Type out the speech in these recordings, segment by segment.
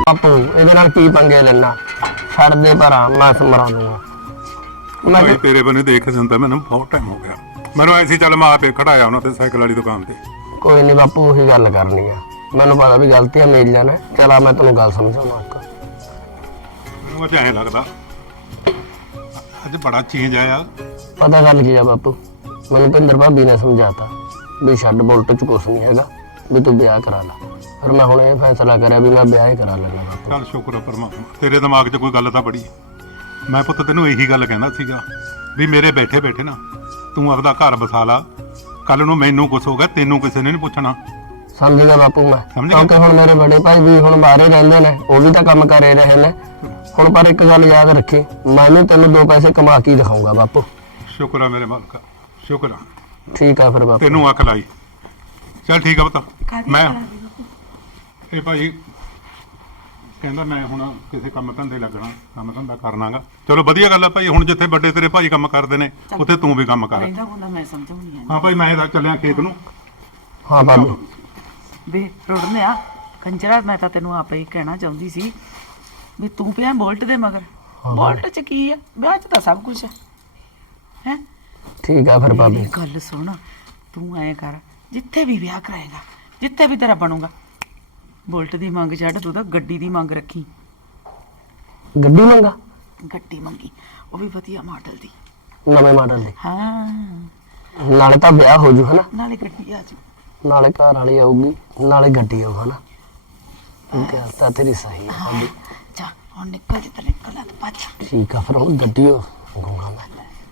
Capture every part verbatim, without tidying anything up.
ਬਾਪੂ ਇਹਦੇ ਨਾਲ ਕੀ ਪੰਗੇ ਲੈਣਾ, ਛੱਡ ਦੇ ਭਰਾ, ਮੈਂ ਸਮਰਾ ਲੂੰਗਾ। ਮੈਂ ਭਾਈ ਤੇਰੇ ਬੰਨੇ ਦੇਖ ਜਾਂਦਾ ਮੈਨੂੰ ਬਹੁਤ ਟਾਈਮ ਹੋ ਗਿਆ। ਮੈਨੂੰ ਐਸੀ ਚੱਲ ਮੈਂ ਆਪੇ ਖੜਾਇਆ ਉਹਨਾਂ ਤੇ ਸਾਈਕਲ ਵਾਲੀ ਦੁਕਾਨ ਤੇ। ਕੋਈ ਨਹੀਂ ਬਾਪੂ, ਉਹੀ ਗੱਲ ਕਰਨੀ ਆ। ਮੈਨੂੰ ਪਤਾ ਵੀ ਗਲਤੀਆਂ ਮੇਰੀ ਜਾਣਾ। ਚਲ ਆ ਮੈਂ ਤੈਨੂੰ ਗੱਲ ਸਮਝਾਉਣਾ ਇੱਕ। ਮੈਨੂੰ ਅੱਜ ਐਂ ਲੱਗਦਾ ਅੱਜ ਬੜਾ ਚੇਂਜ ਆਇਆ। ਪਤਾ ਗੱਲ ਕੀ ਆ ਬਾਪੂ, ਮੈਨੂੰ ਭਿੰਦਰ ਭਾਬੀ ਨੇ ਸਮਝਾਤਾ ਵੀ ਛੱਡ, ਬੁਲਟ ਚ ਕੁਛ ਨਹੀਂ ਹੈਗਾ, ਵੀ ਤੂੰ ਵਿਆਹ ਕਰਾ ਲਾ। ਫਿਰ ਮੈਂ ਹੁਣ ਇਹ ਫੈਸਲਾ ਕਰਿਆ ਵੀ ਮੈਂ ਵਿਆਹ ਹੀ ਕਰਾ ਲੈਣਾ ਬਾਪੂ। ਚੱਲ ਸ਼ੁਕਰ ਆ ਪਰਮਾਤਮਾ, ਤੇਰੇ ਦਿਮਾਗ 'ਚ ਕੋਈ ਗੱਲ ਤਾਂ ਬੜੀ। ਮੈਂ ਪੁੱਤ ਤੈਨੂੰ ਇਹੀ ਗੱਲ ਕਹਿੰਦਾ ਸੀਗਾ ਵੀ ਮੇਰੇ ਬੈਠੇ ਬੈਠੇ ਨਾ ਤੂੰ ਆਪਦਾ ਘਰ ਵਸਾ ਲਾ। ਕੱਲ ਨੂੰ ਮੈਨੂੰ ਕੁਛ ਹੋ ਗਿਆ ਤੈਨੂੰ ਕਿਸੇ ਨੇ ਨਹੀਂ ਪੁੱਛਣਾ। ਸਮਝ ਗਿਆ ਬਾਪੂ ਮੈਂ, ਸਮਝ ਗਿਆ। ਕਿਉਂਕਿ ਹੁਣ ਮੇਰੇ ਬੜੇ ਭਾਈ ਵੀ ਹੁਣ ਬਾਹਰੇ ਰਹਿੰਦੇ ਨੇ, ਉਹ ਵੀ ਤਾਂ ਕੰਮ ਕਰੇ ਰਹੇ ਨੇ ਹੁਣ। ਪਰ ਇੱਕ ਗੱਲ ਯਾਦ ਰੱਖੀ, ਮੈਂ ਵੀ ਤੈਨੂੰ ਦੋ ਪੈਸੇ ਕਮਾ ਕੇ ਦਿਖਾਊਂਗਾ ਬਾਪੂ। ਸ਼ੁਕਰ ਆ ਮੇਰੇ ਮਾਲਕਾ, ਸ਼ੁਕਰ ਆ। ਠੀਕ ਆ ਫਿਰ ਬਾਪੂ, ਤੈਨੂੰ ਅੱਖ ਲਾਈ। ਚੱਲ ਠੀਕ ਆ ਪਤਾ। ਮੈਂ ਇਹ ਭਾਈ ਕਹਿੰਦਾ ਮੈਂ ਹੁਣ ਕਿਸੇ ਕੰਮ ਧੰਦੇ ਲੱਗਣਾ, ਕੰਮ ਧੰਦਾ ਕਰਨਾਗਾ। ਚਲੋ ਵਧੀਆ ਗੱਲ ਆ ਭਾਈ। ਹੁਣ ਜਿੱਥੇ ਵੱਡੇ ਤੇਰੇ ਭਾਈ ਕੰਮ ਕਰਦੇ ਨੇ ਉੱਥੇ ਤੂੰ ਵੀ ਕੰਮ ਕਰ। ਮੈਂ ਸਮਝਾਉਣੀ ਆ। ਹਾਂ ਭਾਈ ਮੈਂ ਇਹਦਾ ਚੱਲਿਆ ਖੇਤ ਨੂੰ। ਹਾਂ ਬਾਬੂ ਵੇ ਰੁੜਨੇ ਆ ਕੰਜਰਾ, ਮੈਂ ਤਾਂ ਤੈਨੂੰ ਆਪੇ ਹੀ ਕਹਿਣਾ ਚਾਹੁੰਦੀ ਸੀ ਵੀ ਤੂੰ ਪਿਆ ਬੋਲਟ ਦੇ ਮਗਰ। ਬੋਲਟ ਚ ਕੀ ਆ, ਵਿਆਹ ਚ ਤਾਂ ਸਭ ਕੁਝ ਹੈ ਹੈ। ਠੀਕ ਆ ਫਿਰ ਬਾਬੂ। ਗੱਲ ਸੁਣ, ਤੂੰ ਐ ਕਰ, ਜਿੱਥੇ ਵੀ ਵਿਆਹ ਕਰਾਏਗਾ, ਜਿੱਥੇ ਵੀ ਤੇਰਾ ਬਣੂਗਾ, ਬੁਲਟ ਦੀ ਮੰਗ ਛੱਡ, ਤੂੰ ਤਾਂ ਗੱਡੀ ਦੀ ਮੰਗ ਰੱਖੀ। ਗੱਡੀ ਮੰਗਾ? ਗੱਡੀ ਮੰਗੀ, ਉਹ ਵੀ ਵਧੀਆ ਮਾਡਲ ਦੀ, ਨਵੇਂ ਮਾਡਲ ਦੀ। ਹਾਂ ਨਾਲੇ ਤਾਂ ਵਿਆਹ ਹੋ ਜੂ ਹਨਾ, ਨਾਲੇ ਗੱਡੀ ਆ ਜੂ, ਨਾਲੇ ਘਰ ਵਾਲੀ ਆਊਗੀ, ਨਾਲੇ ਗੱਡੀ ਆਊ ਹਨਾ। ਗੱਲ ਤਾਂ ਤੇਰੀ ਸਹੀ ਆ ਬਾਬੂ। ਜਾ ਹੁਣ ਨਿਕਲ, ਜਿੱਥੇ ਨਿਕਲਣਾ ਤੂੰ ਭੱਜ। ਠੀਕ ਆ ਫਿਰ ਹੁਣ ਗੱਡੀ ਹੋ ਗੂੰਗਾ ਮੈਂ।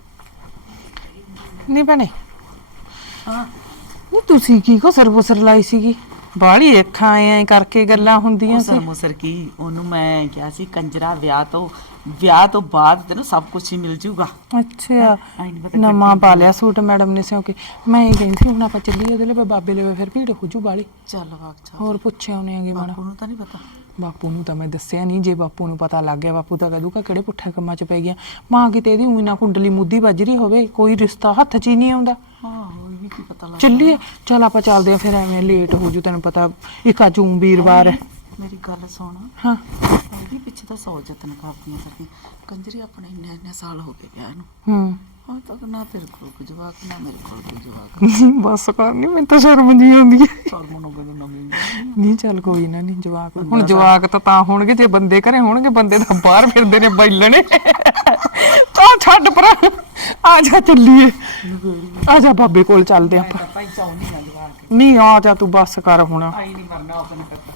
ਨਹੀਂ ਭੈਣੇ, ਹਾਂ ਨਹੀਂ ਤੁਸੀਂ ਕੀ ਕੋ ਸਰਬਸਰ ਲਾਈ ਸੀਗੀ? ਬਾਹਲੀ ਅੱਖਾਂ ਐ ਕਰਕੇ ਗੱਲਾਂ ਹੁੰਦੀਆਂ ਸੀ। ਮੁਸਰ ਮੁਸਰ ਕੀ, ਉਹਨੂੰ ਮੈਂ ਕਿਹਾ ਸੀ ਕੰਜਰਾ ਵਿਆਹ ਤੋਂ ਵਿਆਹ ਤੋਂ ਬਾਅਦ ਤੈਨੂੰ ਸਭ ਕੁਝ ਹੀ ਮਿਲ ਜੂਗਾ। ਅੱਛਾ, ਆਈ ਨੀ ਪਤਾ ਨਵਾਂ ਪਾ ਲਿਆ ਸੂਟ ਮੈਡਮ ਨੇ ਸਿਉਂ ਕੇ। ਮੈਂ ਇਹ ਕਹਿੰਦੀ ਸੀ ਹੁਣ ਆਪਾਂ ਚੱਲੀਏ ਉਹਦੇ ਲਈ, ਬਾਬੇ ਲਈ, ਫਿਰ ਭੀੜ ਹੋ ਜੂ ਬਾਲੀ। ਚੱਲ ਵਾਕ ਚੱਲ। ਹੋਰ ਪੁੱਛਿਆ ਉਹਨੇ ਆਗੇ ਮਾੜਾ। ਬਾਪੂ ਨੂੰ ਤਾਂ ਨਹੀਂ ਪਤਾ? ਬਾਪੂ ਨੂੰ ਤਾਂ ਮੈਂ ਦੱਸਿਆ ਨਹੀਂ, ਜੇ ਬਾਪੂ ਨੂੰ ਪਤਾ ਲੱਗ ਗਿਆ ਬਾਪੂ ਤਾਂ ਕਹਦੂਗਾ ਕਿਹੜੇ ਪੁੱਠੇ ਕੰਮਾਂ 'ਚ ਪੈ ਗਿਆ। ਮਾਂ ਕਿਤੇ ਇਹਦੀ ਊਂ ਨਾ ਕੁੰਡਲੀ ਮੁੱਦੀ ਵੱਜ ਰਹੀ ਹੋਵੇ, ਕੋਈ ਰਿਸ਼ਤਾ ਹੱਥ 'ਚ ਹੀ ਨਹੀਂ ਆਉਂਦਾ। ਹਾਂ ਹੋਈ ਵੀ ਕੀ ਪਤਾ ਲੱਗ। ਚੱਲੀਏ, ਚੱਲ ਆਪਾਂ ਚੱਲਦੇ ਆ, ਫਿਰ ਐਵੇਂ ਲੇਟ ਹੋ ਜੂ, ਤੈਨੂੰ ਪਤਾ ਇੱਕ ਅੱਜ ਊਂ ਵੀਰਵਾਰ ਹੈ। ਮੇਰੀ ਗੱਲ ਸੁਣ, ਹਾਂ ਇਹਦੇ ਪਿੱਛੇ ਤਾਂ ਸੌ ਯਤਨ ਕਰਦੀਆਂ ਸਰਦੀ ਕੰਜਰੀ, ਆਪਣੇ ਇੰਨੇ ਇੰਨੇ ਸਾਲ ਹੋ ਗਏ ਵਿਆਹ ਨੂੰ, ਹੂੰ ਹਾਂ ਤੱਕ ਨਾ ਤੇਰੇ ਕੋਲ ਕੋਈ ਜਵਾਕ, ਨਾ ਮੇਰੇ ਕੋਲ ਕੋਈ ਜਵਾਕ। ਬਸ ਕਰ, ਨਹੀਂ ਮੈਨੂੰ ਤਾਂ ਸ਼ਰਮ ਜੀ ਆਉਂਦੀ ਹੈ। ਚੱਲ ਮਨੋਂ ਬਦਲ ਨਵੀਂ ਨਹੀਂ ਚੱਲ ਕੋਈ ਨਾ, ਨਹੀਂ ਜਵਾਕ ਹੁਣ ਜਵਾਕ ਤਾਂ ਤਾਂ ਹੋਣਗੇ ਜੇ ਬੰਦੇ ਘਰੇ ਹੋਣਗੇ, ਬੰਦੇ ਤਾਂ ਬਾਹਰ ਫਿਰਦੇ ਨੇ ਬੈਲਣੇ। ਤਾਂ ਛੱਡ ਪਰਾਂ, ਆ ਜਾ ਚੱਲੀਏ, ਆ ਜਾ ਬਾਬੇ ਕੋਲ ਚੱਲਦੇ ਆਪਾਂ। ਭਾਈ ਚਾਹੁੰਦੀ ਨਾ ਜਵਾਕ, ਨਹੀਂ ਆ ਜਾ ਤੂੰ, ਬੱਸ ਕਰ ਹੁਣ। ਆਈ ਨਹੀਂ ਕਰਨਾ ਆਪਣੇ ਕਰਤਾ।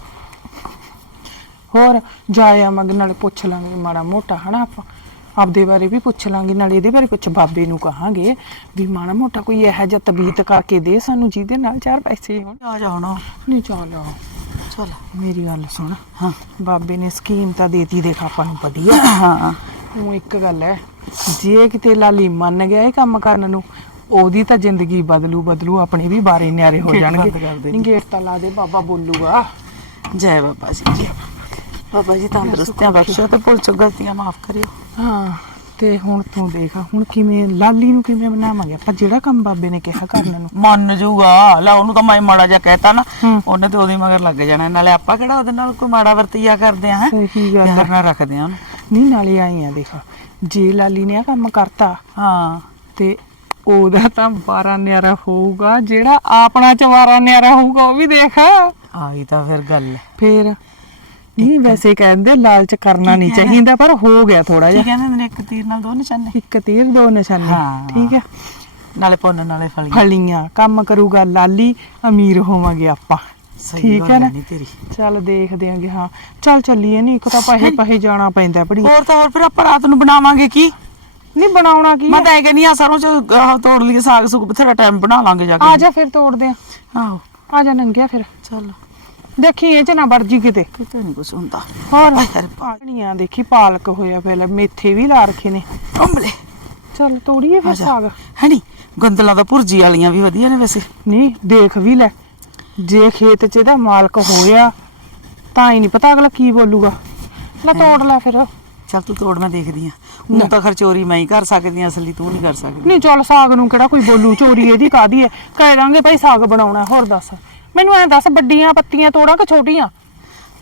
ਹੋਰ ਜਾ ਆਵਾਂਗੇ, ਨਾਲੇ ਪੁੱਛ ਲਾਂਗੇ ਮਾੜਾ ਮੋਟਾ ਹਨਾ, ਆਪਾਂ ਆਪਦੇ ਬਾਰੇ ਵੀ ਪੁੱਛ ਲਾਂਗੇ, ਨਾਲੇ ਇਹਦੇ ਬਾਰੇ ਪੁੱਛ, ਬਾਬੇ ਨੂੰ ਕਹਾਂਗੇ ਵੀ ਮਾੜਾ ਮੋਟਾ ਕੋਈ ਇਹੋ ਜਿਹਾ ਤਬੀਤ ਕਰਕੇ ਦੇ ਸਾਨੂੰ ਜਿਹਦੇ ਨਾਲ ਚਾਰ ਪੈਸੇ ਹੋਣ। ਆ ਜਾ ਹੁਣ, ਨਹੀਂ ਚੱਲ ਚੱਲ ਮੇਰੀ ਗੱਲ ਸੁਣ, ਹਾਂ ਬਾਬੇ ਨੇ ਸਕੀਮ ਤਾਂ ਦੇਤੀ, ਦੇਖ ਆਪਾਂ ਨੂੰ ਵਧੀਆ। ਹਾਂ ਉਹ ਇੱਕ ਗੱਲ ਹੈ, ਜੇ ਕਿਤੇ ਲਾਲੀ ਮੰਨ ਗਿਆ ਇਹ ਕੰਮ ਕਰਨ ਨੂੰ, ਉਹਦੀ ਤਾਂ ਜ਼ਿੰਦਗੀ ਬਦਲੂ ਬਦਲੂ, ਆਪਣੇ ਵੀ ਬਾਰੇ ਨਿਆਰੇ ਹੋ ਜਾਣਗੇ। ਨਹੀਂ ਗੇਟ ਤਾਂ ਲਾ ਦੇ, ਬਾਬਾ ਬੋਲੂਗਾ। ਜੈ ਬਾਬਾ ਜੀ, ਜੈ ਬਾਬਾ ਜੀ, ਤੰਦਰੁਸਤੀਆਂ ਬਖਸ਼ੋ ਤੇ ਭੁੱਲ ਚੁੱਕ ਗਲਤੀਆਂ ਮਾਫ ਕਰਿਓ। ਹਾਂ ਤੇ ਹੁਣ ਤੂੰ ਦੇਖ, ਹੁਣ ਕਿਵੇਂ ਲਾਲੀ ਨੂੰ ਕਿਵੇਂ ਬਣਾਵਾਂਗੇ ਆਪਾਂ, ਜਿਹੜਾ ਕੰਮ ਬਾਬੇ ਨੇ ਕਿਹਾ ਕਰਨ ਨੂੰ। ਮੰਨ ਜੂਗਾ, ਲਾ ਉਹਨੂੰ ਤਾਂ ਮੈਂ ਮਾੜਾ ਜਿਹਾ ਕਹਿਤਾ ਨਾ, ਉਹਨੇ ਤੇ ਉਹਦੀ ਮਗਰ ਲੱਗ ਜਾਣਾ। ਨਾਲੇ ਆਪਾਂ ਕਿਹੜਾ ਉਹਦੇ ਨਾਲ ਕੋਈ ਮਾੜਾ ਵਰਤੀਆ ਕਰਦੇ ਆ, ਸਹੀ ਗੱਲ ਪਿਆਰ ਨਾਲ ਰੱਖਦੇ ਆ ਉਹਨੂੰ। ਨਹੀਂ ਨਾਲੇ ਆਈ ਆ ਦੇਖ, ਜੇ ਲਾਲੀ ਨੇ ਆ ਕੰਮ ਕਰਤਾ ਹਾਂ ਤੇ ਉਹਦਾ ਤਾਂ ਬਾਰਾਂ ਨਿਆਰਾ ਹੋਊਗਾ, ਜਿਹੜਾ ਆਪਣਾ ਚਵਾਰਾ ਨਿਆਰਾ ਹੋਊਗਾ ਉਹ ਵੀ ਦੇਖ। ਆਈ ਤਾਂ ਫਿਰ ਗੱਲ ਫੇਰ ਨਹੀਂ, ਵੈਸੇ ਕਹਿੰਦੇ ਲਾਲਚ ਕਰਨਾ ਨਹੀਂ ਚਾਹੀਦਾ, ਪਰ ਹੋ ਗਿਆ ਥੋੜਾ ਕੀ ਜਿਹਾ। ਕਹਿੰਦੇ ਹੁੰਦੇ ਨੇ, ਇੱਕ ਤੀਰ ਨਾਲ ਦੋ ਨਿਸ਼ਾਨੇ। ਇੱਕ ਤੀਰ ਦੋ ਨਿਸ਼ਾਨੇ, ਹਾਂ। ਠੀਕ ਹੈ। ਨਾਲੇ ਪੁੰਨ ਨਾਲੇ ਫਲੀਆਂ। ਫਲੀਆਂ ਕੰਮ ਕਰੂਗਾ ਲਾਲੀ, ਅਮੀਰ ਹੋਵਾਂਗੇ ਆਪਾਂ। ਠੀਕ ਹੈ ਨਾ, ਤੇਰੀ ਚੱਲ ਦੇਖਦੇ ਆਂਗੇ। ਹਾਂ ਚੱਲ ਚੱਲੀਏ, ਨਹੀਂ ਇੱਕ ਤਾਂ ਪਹੇ ਪਹੇ ਜਾਣਾ ਪੈਂਦਾ ਬੜੀ। ਹੋਰ ਤਾਂ ਹੋਰ, ਫਿਰ ਆਪਾਂ ਰਾਤ ਨੂੰ ਬਣਾਵਾਂਗੇ ਕੀ? ਨਹੀਂ ਬਣਾਉਣਾ ਕੀ ਮੈਂ ਤਾਂ ਇਹ ਕਹਿੰਦੀ ਆ, ਸਰੋਂ ਚ ਆਹ ਤੋੜ ਲਈਏ, ਸਾਗ ਸੁਗ ਬਥੇਰਾ ਟਾਈਮ ਬਣਾ ਲਾਂਗੇ ਜਾ ਕੇ। ਆ ਜਾ ਫਿਰ ਤੋੜਦੇ ਆ। ਆਹੋ ਆ ਜਾ ਨੰਗਿਆ ਫਿਰ, ਚੱਲ, ਦੇਖੀ ਇਹ ਚ ਨਾ ਵਰਜੀ ਕਿਤੇ। ਕਿਤੇ ਨਹੀਂ ਕੁਛ ਹੁੰਦਾ। ਹੋਰ ਪਾਣੀਆਂ ਦੇਖੀ, ਪਾਲਕ ਹੋਇਆ ਪਹਿਲਾਂ, ਮੇਥੇ ਵੀ ਲਾ ਰੱਖੇ ਨੇ। ਅੰਬਲੇ ਚੱਲ ਤੋੜੀਏ ਫਿਰ ਸਾਗ। ਹੈਨੀ ਗੰਦਲਾਂ ਦਾ ਭੁਰਜੀ ਵਾਲੀਆਂ ਵੀ ਵਧੀਆ ਨੇ ਵੈਸੇ। ਨਹੀਂ ਦੇਖ ਵੀ ਲੈ, ਜੇ ਖੇਤ ਚ ਇਹਦਾ ਮਾਲਕ ਹੋਇਆ ਤਾਂ ਹੀ ਨਹੀਂ ਪਤਾ ਅਗਲਾ ਕੀ ਬੋਲੂਗਾ। ਲੈ ਤੋੜ ਲੈ ਫਿਰ। ਚੱਲ ਤੂੰ ਤੋੜ, ਮੈਂ ਦੇਖਦੀ ਆ। ਉਹ ਤਾਂ ਖਰਚੋਰੀ ਮੈਂ ਹੀ ਕਰ ਸਕਦੀ ਆ, ਅਸਲੀ ਤੂੰ ਨਹੀਂ ਕਰ ਸਕਦੀ। ਨਹੀਂ ਚੱਲ, ਸਾਗ ਨੂੰ ਕਿਹੜਾ ਕੋਈ ਬੋਲੂ, ਚੋਰੀ ਇਹਦੀ ਕਾਦੀ ਹੈ। ਕਹਿ ਦਾਂਗੇ ਭਾਈ ਸਾਗ ਬਣਾਉਣਾ। ਹੋਰ ਦੱਸ ਮੈਨੂੰ ਐਂ ਦੱਸ, ਵੱਡੀਆਂ ਪੱਤੀਆਂ ਤੋੜਾਂ ਕਿ ਛੋਟੀਆਂ?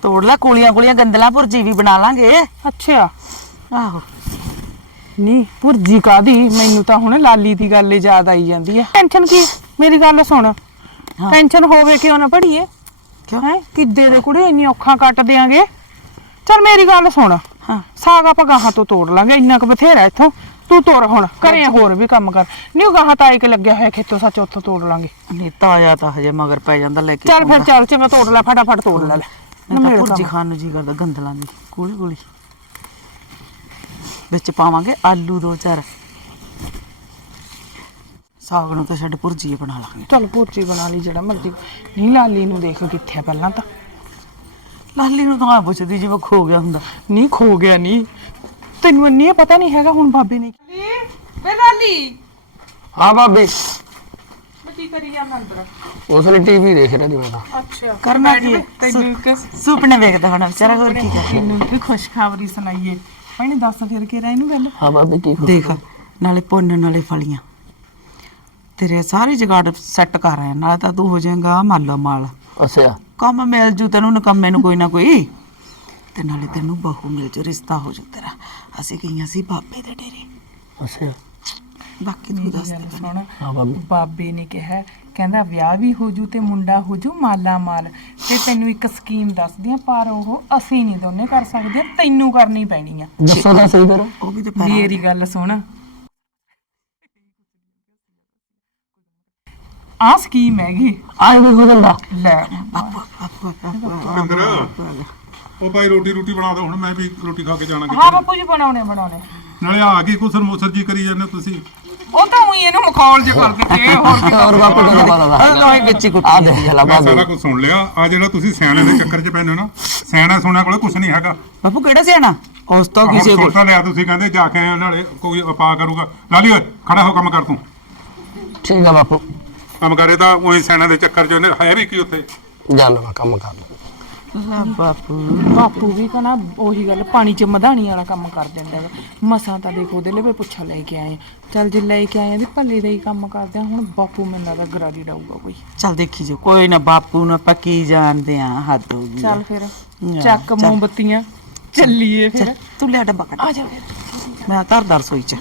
ਤੋੜ ਲੈ ਕੋਲੀਆਂ ਕੋਲੀਆਂ ਗੰਦਲਾਂ ਭੁਰਜੀ ਵੀ ਬਣਾ ਲਾਂਗੇ। ਅੱਛਾ ਆਹੋ ਨਹੀਂ ਭੁਰਜੀ ਕਾਦੀ, ਮੈਨੂੰ ਤਾਂ ਹੁਣ ਲਾਲੀ ਦੀ ਗੱਲ ਯਾਦ ਆਈ ਜਾਂਦੀ ਹੈ। ਟੈਨਸ਼ਨ ਕੀ, ਮੇਰੀ ਗੱਲ ਸੁਣ, ਟੈਨਸ਼ਨ ਹੋਵੇ ਕਿਉਂ ਨਾ ਪੜੀਏ, ਕਿਉਂ ਹੈ ਕਿੱਦੇ ਦੇ ਕੁੜੇ ਇੰਨੀ ਔਖਾਂ ਕੱਟ ਦਿਆਂਗੇ। ਚਲ ਮੇਰੀ ਗੱਲ ਸੁਣ, ਹਾਂ ਸਾਗ ਆਪਾਂ ਗਾਹਾਂ ਤੋਂ ਤੋੜ ਲਾਂਗੇ, ਇੰਨਾ ਕੁ ਬਥੇਰਾ ਇੱਥੋਂ। ਤੂੰ ਤੋੜ ਹੁਣ, ਘਰੇ ਹੋਰ ਵੀ ਕੰਮ ਕਰ। ਨਹੀਂ ਗਾਹਾਂ ਤਾਂ ਇੱਕ ਲੱਗਿਆ ਹੋਇਆ ਖੇਤੋਂ, ਸੱਚ ਉੱਥੋਂ ਤੋੜ ਲਾਂਗੇ। ਨਹੀਂ ਤਾਇਆ ਤਾਂ ਹਜੇ ਮਗਰ ਪੈ ਜਾਂਦਾ ਲੈ ਕੇ। ਚੱਲ ਫਿਰ ਚੱਲ ਚੰਗਾ, ਤੋੜ ਲੈ ਫਟਾਫਟ ਤੋੜ ਲੈ। ਮੈਂ ਭੁਰਜੀ ਖਾਣ ਨੂੰ ਜੀ ਕਰਦਾ ਗੰਦਲਾਂ ਦੀ ਕੋਲੀ ਕੋਲੀ। ਵਿੱਚ ਪਾਵਾਂਗੇ ਆਲੂ ਦੋ ਚਾਰ, ਸਾਗ ਨੂੰ ਤਾਂ ਛੱਡ ਭੁਰਜੀ ਬਣਾ ਲਾਂਗੇ। ਚੱਲ ਭੁਰਜੀ ਬਣਾ ਲਈ ਜਿਹੜਾ ਮਰਜੀ। ਨਹੀਂ ਲਾਲੀ ਨੂੰ ਦੇਖ ਕਿੱਥੇ ਆ ਪਹਿਲਾਂ ਤਾਂ। ਲਾਲੀ ਨੂੰ ਤਾਂ ਪੁੱਛਦੀ ਜਿਵੇਂ ਖੋ ਗਿਆ ਹੁੰਦਾ। ਨਹੀਂ ਖੋ ਗਿਆ ਨਹੀਂ, ਤੈਨੂੰ ਇੰਨੀ ਪਤਾ ਨਹੀਂ ਹੈਗਾ ਹੁਣ ਬਾਬੇ ਨੇ। ਵੇ ਲਾਲੀ ਹਾਂ ਭਾਬੀ, ਮੈਂ ਕੀ ਕਰੀ ਜਾਂਦਾ ਅੰਦਰ? ਉਸਨੇ ਟੀਵੀ ਦੇਖ ਰਿਹਾ ਸੀ ਮੈਂ ਤਾਂ। ਅੱਛਾ ਕਰਨਾ ਕੀ ਹੈ? ਤੈਨੂੰ ਕਿ ਸੁਪਨੇ ਵੇਖਦਾ ਹੋਣਾ ਵਿਚਾਰਾ, ਹੋਰ ਕੀ ਕਰ। ਤੈਨੂੰ ਕਿ ਖੁਸ਼ਖਬਰੀ ਸੁਣਾਈਏ। ਭੈਣੇ ਦੱਸ ਫਿਰ ਕੇ ਰਹਿ ਨੂੰ ਗੱਲ। ਹਾਂ ਭਾਬੀ ਕੀ ਖੁਸ਼ ਦੇਖ ਨਾਲੇ ਪੁੰਨ ਨਾਲੇ ਫਲੀਆਂ, ਤੇਰੇ ਸਾਰੇ ਜਗਾੜ ਸੈੱਟ ਕਰ ਆਏ, ਨਾਲੇ ਤਾਂ ਤੂੰ ਹੋ ਜਾਏਗਾ ਮਾਲਾ ਮਾਲ। ਅੱਛਾ ਕੰਮ ਮਿਲ ਜੂ ਤੈਨੂੰ ਨਕੰਮੇ ਨੂੰ ਕੋਈ ਨਾ ਕੋਈ, ਤੇ ਨਾਲੇ ਤੈਨੂੰ ਬਹੂ ਮਿਲ ਜੂ, ਰਿਸ਼ਤਾ ਹੋ ਜੂ ਤੇਰਾ। ਅਸੀਂ ਗਈਆਂ ਸੀ ਬਾਬੇ ਦੇ ਡੇਰੇ, ਅੱਛਾ ਬਾਕੀ ਤੂੰ ਦੱਸ ਦੇ। ਸੁਣ, ਹਾਂ ਭਾਬੀ ਬਾਬੇ ਨੇ ਕਿਹਾ, ਕਹਿੰਦਾ ਵਿਆਹ ਵੀ ਹੋ ਜੂ ਤੇ ਮੁੰਡਾ ਹੋ ਜੂ ਮਾਲਾ ਮਾਲ। ਤੇ ਤੈਨੂੰ ਇੱਕ ਸਕੀਮ ਦੱਸਦੀ ਆ, ਪਰ ਉਹ ਅਸੀਂ ਨਹੀਂ ਦੋਨੇ ਕਰ ਸਕਦੇ, ਤੈਨੂੰ ਕਰਨੀ ਪੈਣੀ ਆ। ਦੱਸੋ ਤਾਂ ਸਹੀ ਫਿਰ। ਉਹ ਵੀ ਤੇ ਪੈਰਾਂ ਮੇਰੀ ਗੱਲ ਸੁਣ, ਆ ਸਕੀਮ ਹੈਗੀ। ਆਏ ਵੀ ਹੋ ਜਾਂਦਾ। ਲੈ ਭੁਪਿੰਦਰ, ਉਹ ਭਾਈ ਰੋਟੀ ਰੋਟੀ ਬਣਾ ਦਿਓ, ਹੁਣ ਮੈਂ ਵੀ ਰੋਟੀ ਖਾ ਕੇ ਜਾਣਾ ਹਾਂ ਬਾਪੂ ਜੀ, ਬਣਾਉਣੇ ਬਣਾਉਣੇ। ਨਾਲੇ ਆ ਗਈ ਕੁਸਰ ਮੋਸਰ ਜੀ ਕਰੀ ਜਾਂਦੇ ਤੁਸੀਂ। ਉਹ ਤਾਂ ਉਹੀ ਇਹਨੂੰ ਮਖੌਲ ਜਿਹਾ ਕਰ ਦਿੱਤੇ ਹੋਰ ਕੀ। ਹੋਰ ਬਾਪੂ ਤੈਨੂੰ ਪਤਾ ਦਾ ਲੋਹੇ ਗਿੱਚੀ ਕੁੱਟੀ ਆ ਦੇਖ ਲੈ ਮੈਂ ਭਾਬੀ। ਸਾਰਾ ਕੁਝ ਸੁਣ ਲਿਆ। ਆ ਜਿਹੜਾ ਤੁਸੀਂ ਸਿਆਣੇ ਦੇ ਚੱਕਰ 'ਚ ਪੈਂਦੇ ਹੋ ਨਾ, ਸਿਆਣਾ ਸੋਨਾ ਕੋਲੇ ਕੁਝ ਨਹੀਂ ਹੈਗਾ। ਬਾਪੂ ਕਿਹੜਾ ਸਿਆਣਾ, ਉਸ ਤੋਂ ਹੁਣ ਕਿਸੇ ਕੋਲ ਸੋਚਾ ਲਿਆ ਤੁਸੀਂ, ਕਹਿੰਦੇ ਜਾ ਕੇ ਆਏ ਨਾਲੇ ਕੋਈ ਉਪਾਅ ਕਰੂਗਾ। ਲਾਲੀ ਓਏ ਖੜਾ ਹੋ, ਕੰਮ ਕਰ ਤੂੰ। ਠੀਕ ਆ ਬਾਪੂ, ਕੰਮ ਕਰੇ ਤਾਂ ਉਹੀ ਸਿਆਣਾ ਦੇ ਚੱਕਰ 'ਚ ਉਹਨੇ ਹੈ ਵੀ ਕੀ ਉੱਥੇ। ਜਾਣਾ ਮੈਂ ਕੰਮ ਕਰ ਲਵਾਂ। ਲੈ ਬਾਪੂ। ਬਾਪੂ ਵੀ ਕਹਣਾ ਉਹੀ ਗੱਲ, ਪਾਣੀ ਚ ਮਧਾਣੀ ਵਾਲਾ ਕੰਮ ਕਰ ਦਿੰਦਾ ਹੈਗਾ। ਮਸਾਂ ਤਾਂ ਦੇਖੋ ਉਹਦੇ ਲਈ ਵੀ ਪੁੱਛਾ ਲੈ ਕੇ ਆਏ, ਚੱਲ ਜੇ ਲੈ ਕੇ ਆਏ ਵੀ ਭੱਲੇ ਦਾ ਹੀ ਕੰਮ ਕਰਦੇ ਆ। ਹੁਣ ਬਾਪੂ ਮੈਨੂੰ ਲੱਗਦਾ ਗਰਾਰੀ ਡਾਊਗਾ ਕੋਈ। ਚੱਲ ਦੇਖੀ ਜੋ, ਕੋਈ ਨਾ ਬਾਪੂ ਨੂੰ ਆਪਾਂ ਕੀ ਜਾਣਦੇ ਆ, ਹੱਦ ਹੋ ਗਈ। ਚੱਲ ਫਿਰ ਚੱਕ ਮੋਮਬੱਤੀਆਂ, ਚੱਲੀਏ ਫਿਰ। ਤੂੰ ਲਿਆ ਡੱਬਾ ਕੱਢ, ਆ ਜਾ ਫਿਰ। ਮੈਂ ਧਰਦਾ ਰਸੋਈ ਚ।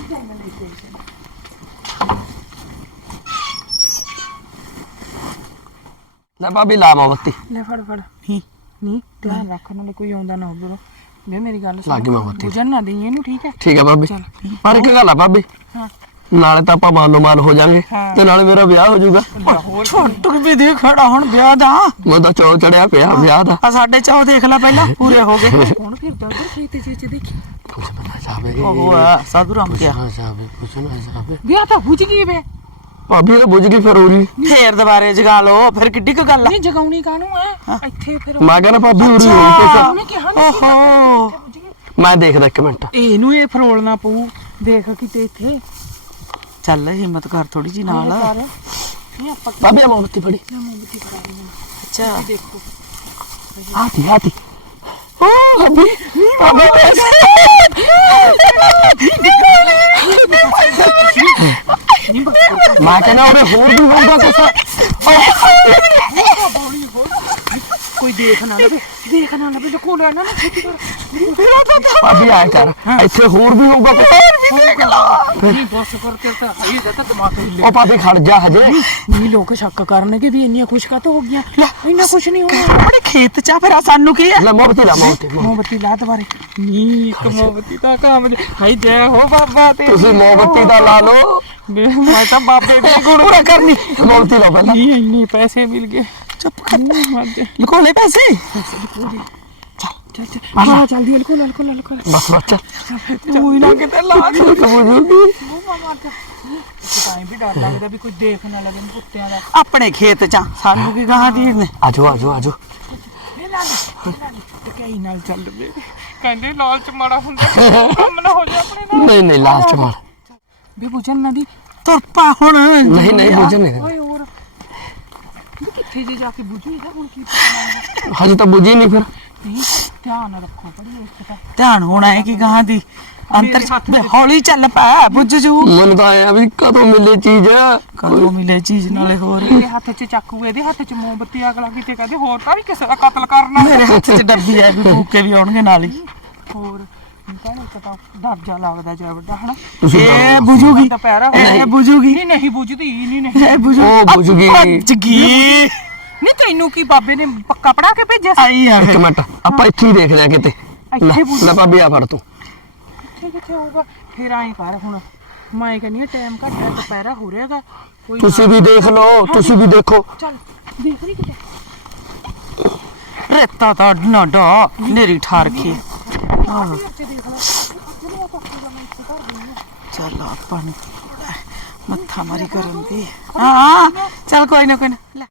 ਲੈ ਭਾਬੀ ਲਾ ਮੋਮਬੱਤੀ। ਲੈ ਫੜ ਫੜ। ਹੀ ਨਹੀਂ ਧਿਆਨ ਰੱਖ, ਨਾਲੇ ਕੋਈ ਆਉਂਦਾ ਨਾ ਹੋਵੇ। ਵੇ ਮੇਰੀ ਗੱਲ ਲੱਗ ਗਈ ਮੋਮਬੱਤੀ। ਬੁਝਣ ਨਾ ਦੇਈਂ ਇਹਨੂੰ, ਠੀਕ ਹੈ? ਠੀਕ ਆ ਭਾਬੀ, ਪਰ ਇੱਕ ਗੱਲ ਆ ਭਾਬੀ, ਹਾਂ ਨਾਲੇ ਤਾਂ ਆਪਾਂ ਮਾਲੋ ਮਾਲ ਹੋ ਜਾਾਂਗੇ ਹਾਂ। ਤੇ ਨਾਲੇ ਮੇਰਾ ਵਿਆਹ ਹੋ ਜਾਊਗਾ। ਹੋਰ ਛੋਟੂ ਵੀ ਦੇ ਖੜਾ ਹੁਣ ਵਿਆਹ ਦਾ। ਮੈਂ ਤਾਂ ਚੌ ਚੜਿਆ ਪਿਆ ਵਿਆਹ ਦਾ। ਆ ਸਾਡੇ ਚਾਹ ਦੇਖ ਲੈ ਪਹਿਲਾਂ ਪੂਰੇ ਹੋ ਗਏ। ਹੁਣ ਫਿਰ ਦਾਦਰ ਖੇਤ ਚ ਦੇਖੀ ਕੁਛ ਪਤਾ ਜਾਵੇ ਉਹ ਆ ਸਾਧੂ ਰਾਮ ਕਿਆ ਨਾ ਜਾਵੇ, ਕੁਛ ਨਾ ਜਾਵੇ। ਵਿਆਹ ਤਾਂ ਬੁਝ ਗਈ ਵੇ। ਭਾਬੀ ਇਹ ਬੁੱਝ ਗਈ ਫਿਰ ਉਰੀ। ਫੇਰ ਦੁਬਾਰੇ ਜਗਾ ਲਓ, ਫਿਰ ਕਿੱਡੀ ਕੁ ਗੱਲ ਆ। ਨਹੀਂ ਜਗਾਉਣੀ ਕਾਹਨੂੰ ਐ, ਇੱਥੇ ਫਿਰ ਮੈਂ ਕਹਿੰਦਾ ਭਾਬੀ ਉਰੀ ਹੋਈ ਉਹਨੇ ਕਿਹਾ ਨਾ ਓਹੋ ਕੁਛ। ਮੈਂ ਦੇਖਦਾ ਇੱਕ ਮਿੰਟ। ਇਹਨੂੰ ਇਹ ਫਰੋਲਣਾ ਪਊ, ਦੇਖ ਕਿਤੇ ਇੱਥੇ ਚੱਲ ਹਿੰਮਤ ਕਰ ਥੋੜੀ ਜੀ ਨਾਲ। ਕਰ। ਨਹੀਂ ਆਪਾਂ ਭਾਬੀ ਆ ਮੋਮਬੱਤੀ ਫੜੀ। ਮੋਮਬੱਤੀ ਕਰਾ ਲਈ ਅੱਛਾ ਦੇਖੋ। ਆਤੀ ਆਤੀ। ਓ ਭਾਬੀ ਭਾਬੀ ਮੈਂ ਕਹਿੰਦਾ ਉਹਦੇ ਹੋਰ ਵੀ ਹੋਊਗਾ ਕੁਛ। ਕੋਈ ਦੇਖ ਨਾ ਲਵੇ, ਦੇਖ ਨਾ ਲਵੇ, ਲੁਕੋ ਲੈ ਨਾ ਛੇਤੀ ਕਰ। ਭਾਬੀ ਆਇਆ ਕਰ, ਇੱਥੇ ਹੋਰ ਵੀ ਹੋਊਗਾ ਕੁਛ। ਨਹੀਂ ਬਸ ਕਰ ਕਰ ਤਾਂ ਇਹ ਤਾਂ ਦਿਮਾਗ ਹਿੱਲੇ। ਉਹ ਭਾਬੀ ਖੜ ਜਾ ਹਜੇ। ਨਹੀਂ ਲੋਕ ਸ਼ੱਕ ਕਰਨਗੇ ਵੀ ਇੰਨੀਆਂ ਖੁਸ਼ ਕਾ ਹੋ ਗਈਆਂ। ਇੰਨਾ ਕੁਛ ਨਹੀਂ ਹੋਣਾ। ਆਪਣੇ ਖੇਤ ਚ ਆ, ਫਿਰ ਆ ਸਾਨੂੰ ਕੀ ਆ। ਲੈ ਮੋਮਬੱਤੀ ਲਾ ਮੋਮਬੱਤੀ। ਮੋਮਬੱਤੀ ਲਾ ਦੁਬਾਰੇ। ਨਹੀਂ ਇੱਕ ਮੋਮਬੱਤੀ ਤਾਂ ਕੰਮ ਦੇ। ਹਾਈ ਜੈ ਹੋ ਬਾਬਾ ਤੇ। ਤੁਸੀਂ ਮੋਮਬੱਤੀ ਦਾ ਲਾ ਲਓ। ਮੈਂ ਤਾਂ ਬਾਬੇ ਦੇ ਗੁਣ ਪੂਰਾ ਕਰਨੀ। ਮੋਮਬੱਤੀ ਲਾਓ ਪਹਿਲਾਂ। ਨਹੀਂ ਇੰਨੇ ਪੈਸੇ ਮਿਲ ਗਏ। ਚੁੱਪ ਕਰ, ਮਰ ਜਾ। ਲੁਕੋ ਲੈ ਪੈਸੇ। ਚੱਲ ਚੱਲ ਹਾਂ ਜਲਦੀ ਲਕੋ ਲੈ ਲਕੋ ਲੈ ਲਕੋ ਬਸ ਬੱਚਾ ਤੂੰ ਹੀ ਨਾ ਕਿਤੇ ਲਾ ਦੇ। ਬੁਝੂਗੀ। ਉਹ ਮਾਮਾ ਤਾਂ ਟਾਈਮ ਵੀ ਡਰ ਲੱਗਦਾ ਵੀ ਕੋਈ ਦੇਖ ਨਾ ਲਵੇ ਕੁੱਤਿਆਂ ਦਾ। ਆਪਣੇ ਖੇਤ ਚ ਆ, ਸਾਨੂੰ ਕੀ ਗਾਹਾਂ ਦੀ ਨੇ। ਆਜੋ ਆਜੋ ਆਜੋ। ਇਹ ਲਾ ਲੈ ਤੇ ਕਈ ਨਾਲ ਚੱਲ ਵੇ। ਕਹਿੰਦੇ ਲਾਲਚ ਮਾੜਾ ਹੁੰਦਾ, ਕੰਮ ਨਾ ਹੋ ਜਾ ਆਪਣੇ ਨਾਲ। ਨਹੀਂ ਨਹੀਂ ਲਾਸਟ ਮਾਰ। ਵੀ ਬੁਝਣ ਨਾ ਦੀ। ਤੁਰ ਪਾ ਹੁਣ। ਨਹੀਂ ਨਹੀਂ ਬੁਝਣ ਨਹੀਂ। ਓਏ ਹੋਰ ਵੀ ਕਿੱਥੇ ਜੇ ਜਾ ਕੇ ਬੁਝੀ ਇਹਦਾ ਹੁਣ ਕੀ ਪਤਾ। ਹਜੇ ਤਾਂ ਬੁਝੀ ਨਹੀਂ ਫਿਰ। ਨਹੀਂ ਧਿਆਨ ਰੱਖੋ ਬੜੀ ਇੱਕ ਤਾਂ ਧਿਆਨ ਹੋਣਾ ਹੈ ਕਿ ਗਾਂ ਦੀ ਅੰਤਰ ਹੌਲੀ ਚੱਲ ਪੈ ਬੁੱਝ ਜੂ ਮੈਨੂੰ ਤਾਂ ਆਇਆ ਵੀ ਕਦੋਂ ਮਿਲੇ ਚੀਜ਼। ਕਦੋਂ ਮਿਲੇ ਚੀਜ਼ ਨਾਲੇ ਹੋਰ ਇਹਦੇ ਹੱਥ 'ਚ ਚਾਕੂ ਇਹਦੇ ਹੱਥ 'ਚ ਮੋਮਬੱਤੀ ਅਗਲਾ ਕਿਤੇ ਕਹਿੰਦੇ ਹੋਰ ਤਾਂ ਵੀ ਕਿਸੇ ਦਾ ਕਤਲ ਕਰਨਾ ਮੇਰੇ ਹੱਥ 'ਚ ਡੱਬੀ ਐ ਵੀ ਭੂਕੇ ਵੀ ਆਉਣਗੇ ਨਾਲ ਹੀ ਹੋਰ ਭੈਣੇ ਇੱਕ ਤਾਂ ਡਰ ਜਾ ਲੱਗਦਾ ਜਾ ਵੱਡਾ ਹਨਾ ਇਹ ਬੁਝੂਗੀ ਤਾਂ ਪੈਰਾ ਇਹ ਬੁਝੂਗੀ ਨਹੀਂ ਨਹੀਂ ਬੁਝਦੀ ਨਹੀਂ ਨਹੀਂ ਇਹ ਬੁਝੂ ਉਹ ਬੁਝ ਗਈ। ਭੱਜ ਗਈ ਨਹੀਂ ਤੈਨੂੰ ਕੀ ਬਾਬੇ ਨੇ ਪੱਕਾ ਪੜਾ ਕੇ ਭੇਜਿਆ ਸੀ ਆਈ ਆ ਇੱਕ ਮਿੰਟ ਆਪਾਂ ਇੱਥੇ ਹੀ ਦੇਖਦੇ ਆ ਕਿਤੇ। ਲੈ ਇੱਥੇ ਬੁਝ ਲੈ ਭਾਬੀ ਆ ਫੜ ਤੂੰ। ਕਿੱਥੇ ਕਿੱਥੇ ਹੋਊਗਾ ਫਿਰ ਐਂ ਕਰ ਹੁਣ ਮੈਂ ਕਹਿੰਦੀ ਟਾਈਮ ਘੱਟ ਹੈ ਦੁਪਹਿਰਾ ਹੋ ਰਿਹਾਗਾ ਕੋਈ ਤੁਸੀਂ ਵੀ ਦੇਖ ਲਓ, ਤੁਸੀਂ ਵੀ ਦੇਖੋ। ਚੱਲ ਦੇਖ ਨਹੀਂ ਕਿਤੇ ਰੇਤਾ ਤਾਂ ਨਾ ਡਾ ਨੇਰੀ ਠਾਰ ਕੇ ਇੱਥੇ ਦੇਖ ਲੈ ਚਲੋ ਕਾਕੂ ਦਾ ਮੈਂ ਇੱਥੇ ਕਰ ਦਿੰਦੀ ਚੱਲ ਆਪਾਂ ਨੂੰ ਮੱਥਾ ਮਾਰੀ ਕਰਨ ਦੀ ਹਾਂ ਚੱਲ ਕੋਈ ਨਾ ਕੋਈ ਨਾ ਲੈ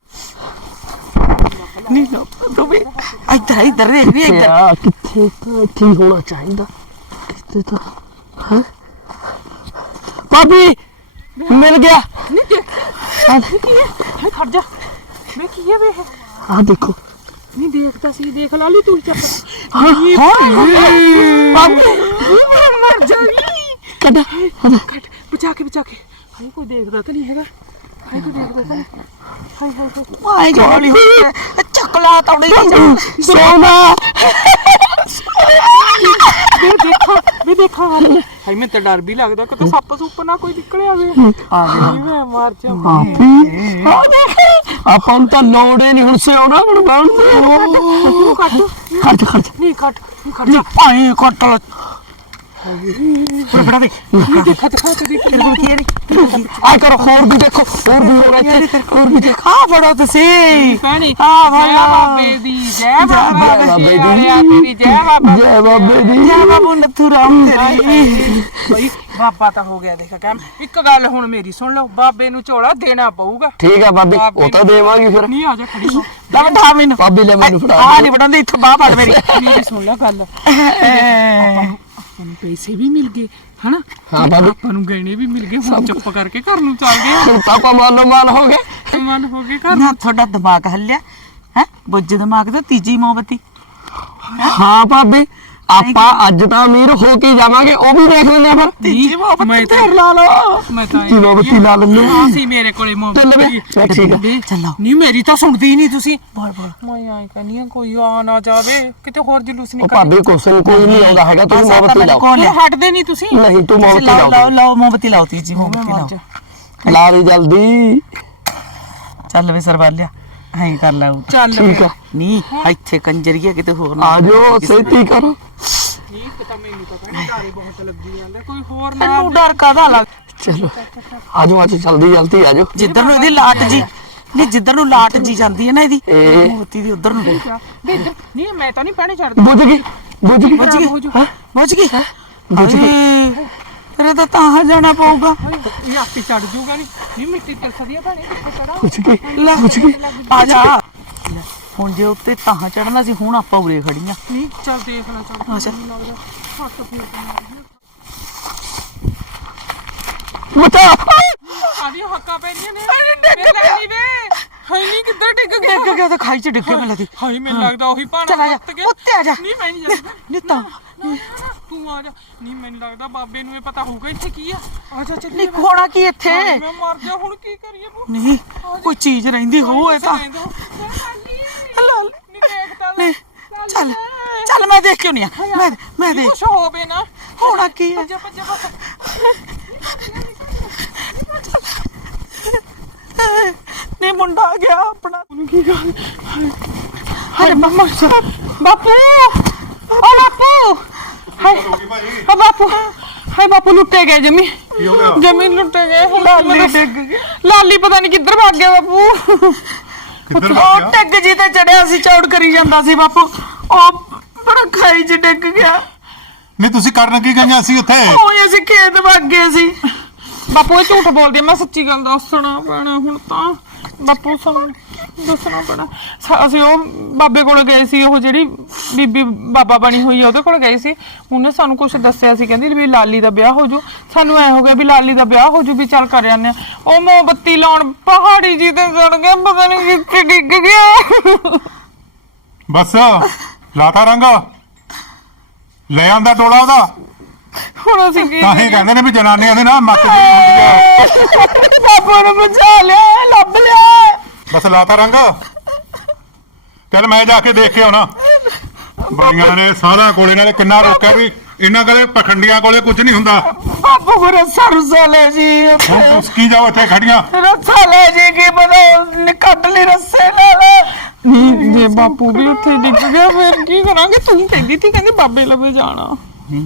ਨਹੀਂ ਲੋ ਤੂੰ ਵੀ ਇੱਧਰ ਇੱਧਰ ਦੇਖ ਵੀ ਇੱਧਰ ਆ ਕਿੱਥੇ ਤਾਂ ਇੱਥੇ ਹੀ ਹੋਣਾ ਚਾਹੀਦਾ। ਕਿੱਥੇ ਤਾਂ ਹੈ ਭਾਬੀ ਮਿਲ ਗਿਆ। ਨਹੀਂ ਦੇਖ ਇਹ ਕੀ ਹੈ ਹਾਏ ਖੜ ਜਾ ਮੈਂ ਕੀ ਹੈ ਵੇ ਇਹ? ਆ ਦੇਖੋ। ਨਹੀਂ ਦੇਖਦਾ ਸੀ ਦੇਖ ਲਾ ਲਈ ਤੂੰ ਚੱਕ ਹਾਂ ਹਾਂ ਭਾਬੀ ਮਰ ਜਾਗੀ ਕੱਢ ਕੱਟ ਬਚਾ ਕੇ ਬਚਾ ਕੇ ਹਾਏ ਕੋਈ ਦੇਖਦਾ ਤਾਂ ਨਹੀਂ ਹੈਗਾ ਹਾਏ ਕੋਈ ਦੇਖਦਾ ਤਾਂ ਨਹੀਂ ਹਾਏ ਹਾਏ ਹਾਏ ਆਏ ਜੋਲੀ ਹੋਈ ਚੱਕਲਾ ਤੌੜੀ ਸੋਨਾ ਵੇ ਦੇਖਾ ਵੇ ਦੇਖਾ ਹਾਏ ਮੈਨੂੰ ਤਾਂ ਡਰ ਵੀ ਲੱਗਦਾ ਕਿ ਸੱਪ ਸੁੱਪ ਨਾ ਕੋਈ ਨਿਕਲੇ ਆਵੇ ਆ ਗਿਆ ਮੈਂ ਮਾਰ ਜਾ ਭਾਬੀ ਆ ਦੇਖ ਆਪਾਂ ਨੂੰ ਤਾਂ ਲੋੜ ਹੀ ਨਹੀਂ ਹੁਣ ਸਿਉਣਾ ਬਣਵਾਉਣ ਦੀ। ਕੱਟ ਖਰਚ ਖਰਚ ਨਹੀਂ ਕੱਟ ਨਹੀਂ ਕੱਟ ਜਾ ਆਏ ਕੱਟ ਲ ਬੜਾ ਦੇਖ ਨਹੀਂ ਦੇਖਾ ਦਿਖਾ ਤੇ ਦੇਖ ਤੇਰੇ ਕੋਲ ਕੀ ਹੈ ਨੀ? ਆ ਕਰੋ ਹੋਰ ਵੀ ਦੇਖੋ ਹੋਰ ਵੀ ਹੋਣਾ ਇੱਥੇ ਹੋਰ ਵੀ ਦੇਖੋ। ਆ ਬੜੋ ਤੁਸੀਂ ਪਾਣੀ ਆ ਜੈ ਭਾਈ ਬਾਬੇ ਦੀ ਜੈ ਬਾਬਾ ਜੈ ਬਾਬੇ ਦੀ। ਤੇਰੀ ਜੈ ਬਾਬਾ ਜੈ ਬਾਬੇ ਦੀ। ਜੈ ਬਾਬੂ ਨੱਥੂ ਰਾਮ ਤੇਰੀ ਬਈ ਬਾਬਾ ਤਾਂ ਹੋ ਗਿਆ ਦੇਖ ਕਹਿਮ ਇੱਕ ਗੱਲ ਹੁਣ ਮੇਰੀ ਸੁਣ ਲਓ ਬਾਬੇ ਨੂੰ ਝੋਲਾ ਦੇਣਾ ਪਊਗਾ ਠੀਕ ਹੈ ਭਾਬੀ ਉਹ ਤਾਂ ਦੇਵਾਂਗੇ ਫਿਰ। ਨਹੀਂ ਆ ਜਾ ਖੜੀ ਹੋ ਲੈ ਬਿਠਾ ਮੈਨੂੰ ਭਾਬੀ ਲੈ ਮੈਨੂੰ ਫੜਾ ਆ ਨਹੀਂ ਬਟਾਉਂਦੇ ਇੱਥੋਂ ਬਾਹ ਫੜ ਮੇਰੀ ਮੇਰੀ ਸੁਣ ਲੈ ਗੱਲ ਆਪਾਂ ਨੂੰ ਪੈਸੇ ਵੀ ਮਿਲ ਗਏ ਹਨਾ ਹਾਂ ਭਾਬੀ ਆਪਾਂ ਨੂੰ ਗਹਿਣੇ ਵੀ ਮਿਲ ਗਏ ਹੁਣ ਚੁੱਪ ਕਰਕੇ ਘਰ ਨੂੰ ਚੱਲ ਗਏ ਹੁਣ ਤਾਂ ਆਪਾਂ ਮਾਲੋ ਮਾਲ ਹੋ ਗਏ। ਮਨ ਹੋ ਗਏ ਘਰ ਨਾ ਤੁਹਾਡਾ ਦਿਮਾਗ ਹੱਲਿਆ ਹੈ ਬੁੱਝ ਦਿਮਾਗ ਤੇ ਤੀਜੀ ਮੋਮਬਤੀ ਹਾਂ ਭਾਬੀ ਆਪਾਂ ਅੱਜ ਤਾਂ ਅਮੀਰ ਹੋ ਕੇ ਜਾਵਾਂਗੇ ਉਹ ਵੀ ਦੇਖ ਲੈਂਦੇ ਆ ਫਿਰ। ਤੀਜੀ ਮੈਂ ਮੋਮਬਤੀ ਤਾਂ- ਢੇਰ ਲਾ ਲਓ ਮੈਂ ਤਾਂ ਕੀ ਮੋਮਬੱਤੀ ਲਾ ਲੈਂਦੇ ਆ ਸੀ ਮੇਰੇ ਕੋਲੇ ਚੱਲ ਮੋਬਾਈਲ ਵੇ ਠੀਕ ਹੈ। ਚੱਲੋ ਨਹੀਂ ਮੇਰੀ ਤਾਂ ਸੁਣਦੀ ਹੀ ਨਹੀਂ ਤੁਸੀਂ ਬੋਲ ਬੋਲ ਮੈਂ ਆਈ ਕਹਿੰਦੀ ਆ ਕੋਈ ਆ ਨਾ ਜਾਵੇ ਕਿਤੇ ਹੋਰ ਜਲੂਸ ਉਹ ਨਿਕਲ ਭਾਬੀ ਕੁਛ ਨੀ ਕੋਈ ਨਹੀਂ ਆਉਂਦਾ ਹੈਗਾ ਤੁਸੀਂ ਮੋਮਬੱਤੀ ਲਾਓ। ਕੌਣ ਹੁਣ ਹਟਦੇ ਨਹੀਂ ਤੁਸੀਂ ਨਹੀਂ ਤੂੰ ਮੋਮਬੱਤੀ ਲਾਓ ਲਾਓ ਲਾਓ ਲਾਓ ਮੋਮਬਤੀ ਲਾਓ ਤੀਜੀ ਮੋਮਬਤੀ ਮਰ ਲਾਓ ਜਾ। ਲਾ ਦੀ ਜਲਦੀ। ਚੱਲ ਵੇ ਸਰਵਾਲਿਆ ਐਂ ਕਰ ਲਾਉ ਚੱਲ ਠੀਕ ਆ ਨਹੀਂ ਇੱਥੇ ਕੰਜਰੀਆ ਕਿਤੇ ਹੋਰ ਨਾ ਆ ਜਾਓ ਛੇਤੀ ਕਰੋ। ਨਹੀਂ ਪਤਾ ਮੈਨੂੰ ਤਾਂ ਕਹਿੰਦਾ ਡਾਰੇ ਬਹੁਤ ਲੱਗੀ ਜਾਂਦਾ ਕੋਈ ਹੋਰ ਨਾ ਤੈਨੂੰ ਡਰ ਕਾਦਾ ਲੱਗ ਚਲੋ ਆ ਜਾਓ ਅੱਜ ਜਲਦੀ ਜਲਦੀ ਆ ਜਾਓ। ਜਿੱਧਰ ਨੂੰ ਇਹਦੀ ਲਾਟ ਜੀ ਨਹੀਂ ਜਿੱਧਰ ਨੂੰ ਲਾਟ ਜੀ ਜਾਂਦੀ ਹੈ ਨਾ ਇਹਦੀ ਇਹ ਮੋਤੀ ਦੀ ਉਧਰ ਨੂੰ ਦੇ ਇੱਧਰ। ਨਹੀਂ ਮੈਂ ਤਾਂ ਨਹੀਂ ਪਾਣੀ ਛੱਡਦਾ ਬੁੱਝ ਗਈ ਬੁੱਝ ਗਈ ਬੁੱਝ ਗਈ ਹੈਂ? ਬੁੱਝ ਗਈ ਬੁੱਝ ਗਈ। ਹਾਏ, ਤੇਰੇ ਤਾਂ ਤਾਂ ਜਾਣਾ ਪਊਗਾ ਇਹ ਆਪੇ ਚੜ ਜੂਗਾ ਨਹੀਂ ਨਹੀਂ ਮਿੱਟੀ ਤਿਲਸਦੀ ਆ ਭੈਣੇ ਕਿੱਥੇ ਚੜਾ ਬੁੱਝ ਗਈ ਲੈ ਬੁੱਝ ਗਈ। ਆ ਜਾ ਲੈ, ਹੁਣ ਜੇ ਉੱਤੇ ਤਾਂ ਚੜਨਾ ਸੀ ਹੁਣ ਆਪਾਂ ਉਰੇ ਖੜੀਆਂ ਨਹੀਂ ਚੱਲ ਦੇਖ ਲੈ ਚੱਲ ਅੱਛਾ ਮੈਨੂੰ ਲੱਗਦਾ ਹੱਥ ਫੇਰ ਕੇ ਮਾਰੀ ਬਚਾ ਆਦੀ ਹੱਕਾਂ ਪੈਣੀਆਂ ਨੇ ਮੇਰੇ ਲੈ ਨਹੀਂ ਵੇ ਹਾਈ ਨਹੀਂ ਕਿੱਧਰ ਡਿੱਗ ਗਿਆ ਡਿੱਗ ਗਿਆ ਤਾਂ ਖਾਈ ਚ ਡਿੱਗੇ ਮੈਂ ਲੱਗੀ ਹਾਈ ਮੈਨੂੰ ਲੱਗਦਾ ਉਹੀ ਭਾਣਾ ਚੱਲ ਆ ਜਾ ਉੱਤ ਗਿਆ ਉੱਤੇ ਆ ਜਾ ਨਹੀਂ ਮੈਂ ਨਹੀਂ ਜਾਂਦਾ ਨਹੀਂ ਤਾਂ ਤੂੰ ਆ ਜਾ ਨਹੀਂ ਮੈਨੂੰ ਲੱਗਦਾ ਬਾਬੇ ਨੂੰ ਇਹ ਪਤਾ ਹੋਊਗਾ ਇੱਥੇ ਕੀ ਆ ਆ ਜਾ ਚੱਲੀਏ ਨਹੀਂ ਹੋਣਾ ਕੀ ਇੱਥੇ ਮੈਂ ਮਰ ਜਾ ਹੁਣ ਕੀ ਕਰੀਏ ਬੂ ਨਹੀਂ ਕੋਈ ਚੀਜ਼ ਰਹਿੰਦੀ ਹੋਊ ਇਹ ਤਾਂ ਨਹੀਂ ਦੇਖਦਾ ਲੈ ਚੱਲ ਚੱਲ ਮੈਂ ਦੇਖ ਕਿਉਂ ਨਹੀਂ ਆ ਮੈਂ ਮੈਂ ਦੇਖ ਕੁਛ ਹੋਵੇ ਨਾ ਹੋਣਾ ਕੀ ਹੈ ਭੱਜ ਭੱਜ ਭੱਜ ਨਹੀਂ ਮੁੰਡਾ ਆ ਗਿਆ ਆਪਣਾ ਕੀ ਗੱਲ ਅਰੇ ਮੰਮਾ ਬਾਪੂ ਓ ਬਾਪੂ ਹਾਏ ਓ ਬਾਪੂ ਹਾਏ ਬਾਪੂ ਲੁੱਟੇ ਗਏ ਜਮੀ ਕੀ ਹੋ ਗਿਆ? ਜ਼ਮੀਨ ਲੁੱਟੇ ਗਏ ਲਾਲੀ ਡਿੱਗ ਗਈ ਲਾਲੀ ਪਤਾ ਨਹੀਂ ਕਿੱਧਰ ਭੱਜ ਗਿਆ ਬਾਪੂ ਕਿੱਧਰ ਉਹ ਭੱਜ ਗਿਆ? ਟਿੱਗ ਜੀ ਤੇ ਚੜਿਆ ਸੀ ਚੌੜ ਕਰੀ ਜਾਂਦਾ ਸੀ ਬਾਪੂ ਉਹ ਬੜਾ ਖਾਈ ਚ ਡਿੱਗ ਗਿਆ ਨਹੀਂ ਤੁਸੀਂ ਕਰਨ ਕੀ ਗਈਆਂ ਸੀ ਉੱਥੇ? ਉਹ ਅਸੀਂ ਖੇਤ ਵਗ ਗਏ ਸੀ ਬਾਪੂ ਇਹ ਝੂਠ ਬੋਲਦੀ ਆ, ਮੈਂ ਸੱਚੀ ਗੱਲ ਦੱਸਣਾ ਪੈਣਾ ਹੁਣ ਤਾਂ ਬਾਪੂ ਸਾਨੂੰ ਦੱਸਣਾ ਪੈਣਾ ਸ- ਅਸੀਂ ਉਹ ਬਾਬੇ ਕੋਲ ਗਏ ਸੀ ਉਹ ਜਿਹੜੀ ਬੀਬੀ ਬਾਬਾ ਬਣੀ ਹੋਈ ਆ ਉਹਦੇ ਕੋਲ ਗਏ ਸੀ ਉਹਨੇ ਸਾਨੂੰ ਕੁਝ ਦੱਸਿਆ ਸੀ ਕਹਿੰਦੀ ਵੀ ਲਾਲੀ ਦਾ ਵਿਆਹ ਹੋ ਜੂ ਸਾਨੂੰ ਐ ਹੋ ਗਿਆ ਵੀ ਲਾਲੀ ਦਾ ਵਿਆਹ ਹੋ ਜੂ ਵੀ ਚੱਲ ਕਰ ਜਾਂਦੇ ਆ ਉਹ ਮੋਮਬੱਤੀ ਲਾਉਣ ਪਹਾੜੀ ਜੀ ਤੇ ਚੜ ਗਿਆ ਪਤਾ ਨਹੀਂ ਕਿੱਥੇ ਡਿੱਗ ਗਿਆ ਬਸ ਲਾਤਾ ਰੰਗ ਲੈ ਆਂਦਾ ਟੋਲਾ ਉਹਦਾ। ਹੁਣ ਅਸੀਂ ਕੀ ਤਾਂ ਹੀ ਕਹਿੰਦੇ ਨੇ ਵੀ ਜਨਾਨੀਆਂ ਦੇ ਨਾ ਮੱਕ ਦੀ ਹੁੰਦੀ ਆ। ਬਾਪੂ ਨੂੰ ਬਚਾ ਲਿਆ, ਲੱਭ ਲਿਆ। ਬਸ ਲਾਤਾ ਰੰਗ। ਚੱਲ ਮੈਂ ਜਾ ਕੇ ਦੇਖ ਕੇ ਆਉਣਾ। ਬੜੀਆਂ ਨੇ ਸਾਧਾਂ ਕੋਲੇ ਨਾਲੇ ਕਿੰਨਾ ਰੋਕਿਆ ਵੀ ਇਹਨਾਂ ਕੋਲੇ ਪਖੰਡੀਆਂ ਕੋਲੇ ਕੁਝ ਨਹੀਂ ਹੁੰਦਾ। ਬਾਪੂ ਕੋ ਰੱਸਾ ਰੁੱਸਾ ਲੈ ਜੀ, ਹੁਣ ਉਸਕੀ ਜਾਓ ਇੱਥੇ ਖੜੀਆਂ। ਰੱਸਾ ਲੈ ਜੀ, ਕੀ ਪਤਾ ਨਿਕੱਟ ਲਈ ਰੱਸੇ ਨਾਲ। ਨਹੀਂ ਜੇ ਬਾਪੂ ਵੀ ਉੱਥੇ ਡਿੱਗ ਗਿਆ ਫਿਰ ਕੀ ਕਰਾਂਗੇ? ਤੂੰ ਕਹਿੰਦੀ ਸੀ ਕਹਿੰਦੀ ਬਾਬੇ ਲਵੇ ਜਾਣਾ। ਨਹੀਂ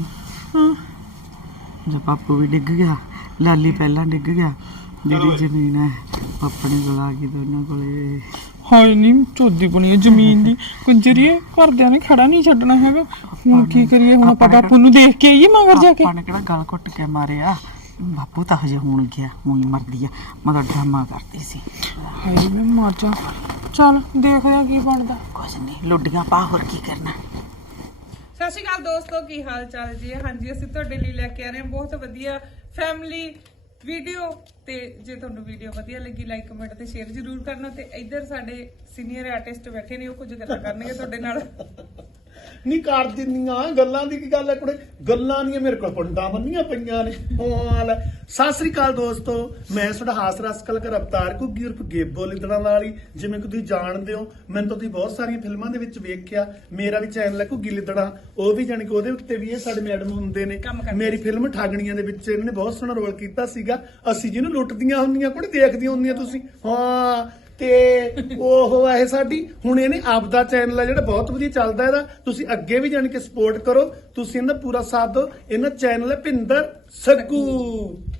ਜੇ ਪਾਪੂ ਵੀ ਡਿੱਗ ਗਿਆ, ਲਾਲੀ ਪਹਿਲਾਂ ਡਿੱਗ ਗਿਆ, ਜਿਹੜੀ ਜ਼ਮੀਨ ਹੈ ਆਪਣੇ ਕੋਲ ਆ ਗਈ ਦੋਨਾਂ ਕੋਲੇ। ਹਾਏ ਨਹੀਂ ਚੋਦੀ ਬਣੀ ਹੈ ਜ਼ਮੀਨ ਦੀ ਕੁੰਜਰੀਏ, ਘਰਦਿਆਂ ਨੇ ਖੜਾ ਨਹੀਂ ਛੱਡਣਾ ਹੈਗਾ। ਹੁਣ ਕੀ ਕਰੀਏ? ਹੁਣ ਆਪਾਂ ਬਾਪੂ ਨੂੰ ਦੇਖ ਕੇ ਆਈਏ ਮਗਰ ਜਾ ਕੇ। ਆਪਾਂ ਨੇ ਕਿਹੜਾ ਗਲ ਘੁੱਟ ਕੇ ਮਾਰਿਆ? ਬਾਪੂ ਤਾਂ ਹਜੇ ਹੁਣ ਗਿਆ, ਉਹੀ ਮਰਦੀ ਆ। ਮੈਂ ਤਾਂ ਡਰਾਮਾ ਕਰਦੀ ਸੀ। ਹਾਏ ਮੈਂ ਮਰ ਜਾ। ਚੱਲ ਦੇਖਦੇ ਆ ਕੀ ਬਣਦਾ। ਕੁਝ ਨਹੀਂ, ਲੁੱਡੀਆਂ ਪਾ, ਹੋਰ ਕੀ ਕਰਨਾ। ਸਤਿ ਸ਼੍ਰੀ ਅਕਾਲ ਦੋਸਤੋ, ਕੀ ਹਾਲ ਚਾਲ ਜੀ? ਹਾਂਜੀ ਅਸੀਂ ਤੁਹਾਡੇ ਲਈ ਲੈ ਕੇ ਆ ਰਹੇ ਹਾਂ ਬਹੁਤ ਵਧੀਆ ਫੈਮਿਲੀ ਵੀਡੀਓ। ਤੇ ਜੇ ਤੁਹਾਨੂੰ ਵੀਡੀਓ ਵਧੀਆ ਲੱਗੀ ਲਾਈਕ ਕਮੈਂਟ ਤੇ ਸ਼ੇਅਰ ਜ਼ਰੂਰ ਕਰਨਾ। ਤੇ ਇੱਧਰ ਸਾਡੇ ਸੀਨੀਅਰ ਆਰਟਿਸਟ ਬੈਠੇ ਨੇ, ਉਹ ਕੁਝ ਗੱਲਾਂ ਕਰਨਗੇ ਤੁਹਾਡੇ ਨਾਲ। ਨਹੀਂ ਕਰ ਦਿੰਦੀਆਂ ਗੱਲਾਂ ਦੀ ਕੀ ਗੱਲ ਹੈ ਕੁੜੇ? ਗੱਲਾਂ ਨਹੀਂ ਮੇਰੇ ਕੋਲ ਪੰਡਾਂ ਬੰਨੀਆਂ ਪਈਆਂ ਨੇ। ਹਾਲ ਸਤਿ ਸ੍ਰੀ ਅਕਾਲ ਦੋਸਤੋ, ਮੈਂ ਤੁਹਾਡਾ ਹਾਸ ਰਸ ਕਲਾਕਾਰ ਅਵਤਾਰ ਘੁੱਗੀ ਉਰਫ ਗੇਬੋ ਲਿੱਦੜਾਂ ਵਾਲੀ। ਜਿਵੇਂ ਕਿ ਤੁਸੀਂ ਜਾਣਦੇ ਹੋ, ਮੈਨੂੰ ਤਾਂ ਤੁਸੀਂ ਬਹੁਤ ਸਾਰੀਆਂ ਫਿਲਮਾਂ ਦੇ ਵਿੱਚ ਵੇਖਿਆ। ਮੇਰਾ ਵੀ ਚੈਨਲ ਹੈ ਘੁੱਗੀ ਲਿੱਦੜਾਂ, ਉਹ ਵੀ ਜਾਣੀ ਕਿ ਉਹਦੇ ਉੱਤੇ ਵੀ ਇਹ ਸਾਡੇ ਮੈਡਮ ਹੁੰਦੇ ਨੇ। ਮੇਰੀ ਫਿਲਮ ਠਾਗਣੀਆਂ ਦੇ ਵਿੱਚ ਇਹਨਾਂ ਨੇ ਬਹੁਤ ਸੋਹਣਾ ਰੋਲ ਕੀਤਾ ਸੀਗਾ। ਅਸੀਂ ਜਿਹਨੂੰ ਲੁੱਟਦੀਆਂ ਹੁੰਦੀਆਂ ਕੁੜੇ ਦੇਖਦੀਆਂ ਹੁੰਦੀਆਂ ਤੁਸੀਂ। ਹਾਂ ਤੇ ਉਹ ਹੈ ਸਾਡੀ ਹੁਣ ਇਹਨੇ ਆਪਦਾ ਚੈਨਲ ਹੈ ਜਿਹੜਾ ਬਹੁਤ ਵਧੀਆ ਚੱਲਦਾ ਇਹਦਾ। ਤੁਸੀਂ ਅੱਗੇ ਵੀ ਜਾਣ ਕੇ ਸਪੋਰਟ ਕਰੋ, ਤੁਸੀਂ ਇਹਦਾ ਪੂਰਾ ਸਾਥ ਦਿਓ। ਇਹਨਾਂ ਚੈਨਲ ਹੈ ਭਿੰਦਰ ਸੱਗੂ।